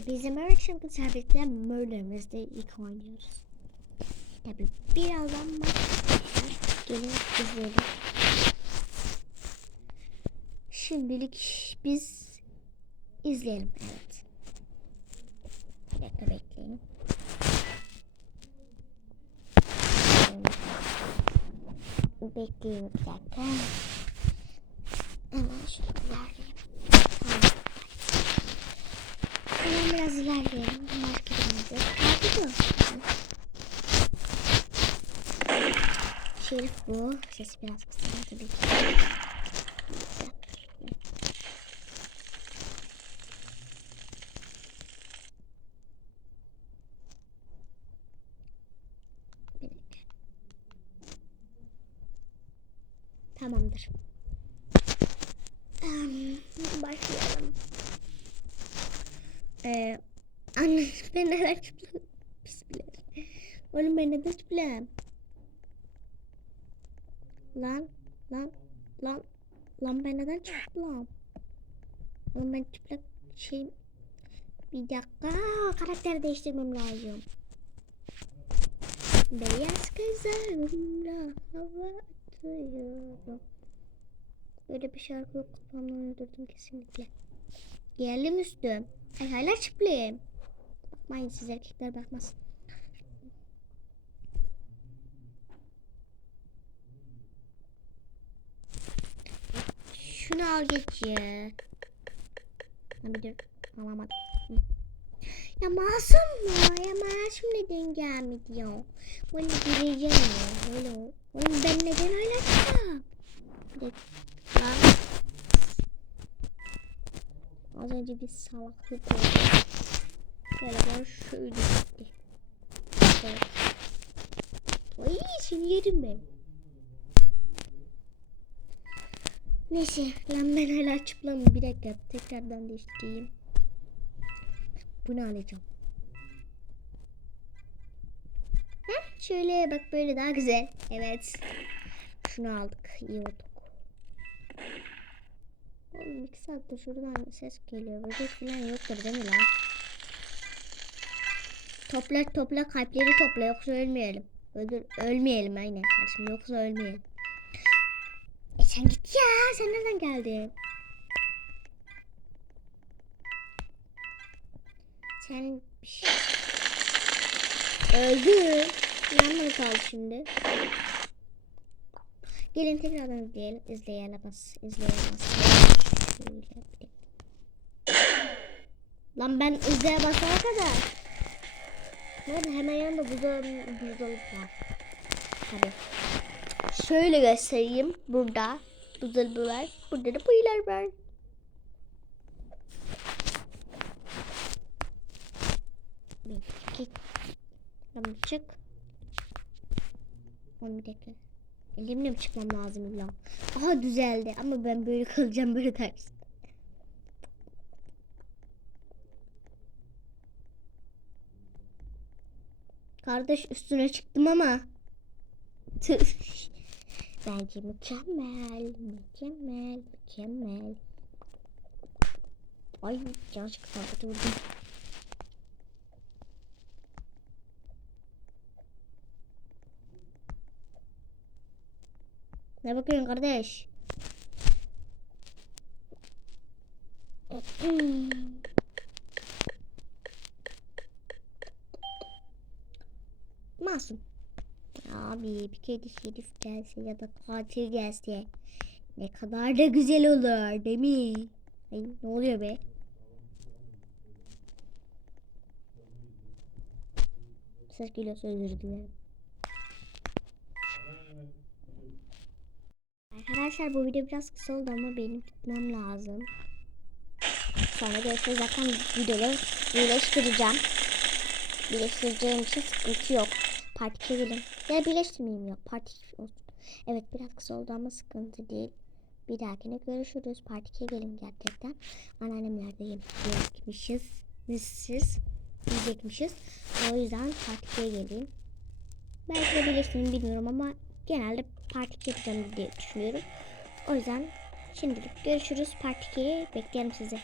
E biz American Conservative'de Murder'ımızda ilk oynuyoruz. Tabi birazdan maç. Gelin izleyelim. Şimdilik biz izleyelim. Evet. Dakika bekleyin. Bekleyin bir dakika. Hemen şöyle ilerleyelim. Tamam. Hemen biraz ilerleyelim. Marketimize. Kaldı mı? Şerif bu. Sesi biraz kısayım tabii ki. Tamamdır. Ee, anne ben neden çıplağım? Bismillah. Oğlum ben neden çıplağım? Lan lan lan lan ben neden çıplağım? Oğlum ben çıplak şey bir dakika karakter değiştirmem lazım. Beyaz kızlarımla hava atıyorum. Böyle bir şarkı yok kafamdan uydurdum kesinlikle. Geldim üstüm. Ay hala çıplıyım. Bakmayın siz erkekler bakmaz. Şunu al geç ya. Bir dur. Alamadım. Ya masum mu? Ya masum neden gelmedi ya? Bunu gireceğim ya. Öyle o. Oğlum ben neden öyle yapacağım? Bir dakika. Az önce bir salaklık oldu. Telefon şöyle gitti. Evet. Ay seni yerim ben. Neyse lan ben hala çıplamım. Bir dakika tekrardan değiştireyim. Bunu alacağım. Heh, şöyle bak böyle daha güzel. Evet. Şunu aldık. İyi olduk. Oğlum iki saattir şuradan ses geliyor. Böcek falan yoktur değil mi lan? Topla topla kalpleri topla yoksa ölmeyelim. Öldür, ölmeyelim aynen kardeşim yoksa ölmeyelim. E sen git ya sen nereden geldin? Sen bir şey... Öldü. Yanmadı kaldı şimdi. Gelin tekrardan izleyelim. İzleyelim. İzleyelim. Şöyle. Lan ben izleye basana kadar. Nerede hemen yanında buzdolabı, buzdolabı var. Tabii. Şöyle göstereyim. Burada buzdolabı var. Burada da buyular var. Bir dakika. Tamam çık. Oğlum bir dakika. Elimle mi çıkmam lazım illa? Aha düzeldi ama ben böyle kalacağım böyle ters. Kardeş üstüne çıktım ama. Bence mükemmel, mükemmel, mükemmel. Ay birazcık sabit durdum. Ne bakıyorsun kardeş? Masum. Abi bir kedi şerif gelse ya da katil gelse ne kadar da güzel olur değil mi? Ay, ne oluyor be? Ses geliyorsa özür dilerim. Arkadaşlar bu video biraz kısa oldu ama benim gitmem lazım. Sonra görüşürüz. Zaten videoları birleştireceğim. Birleştireceğim için sıkıntı yok. Part 2 gelin. Ya birleştirmeyeyim yok. Part 2 olsun. Evet biraz kısa oldu ama sıkıntı değil. Bir dahakine görüşürüz. Part 2 gelin gerçekten. Anneannemlerde yemek yiyecekmişiz. Siz yiyecekmişiz. O yüzden part 2'ye geleyim. Belki de birleştireyim bilmiyorum ama genelde part 2 yapacağım diye düşünüyorum. O yüzden şimdilik görüşürüz. Part 2'yi beklerim sizi.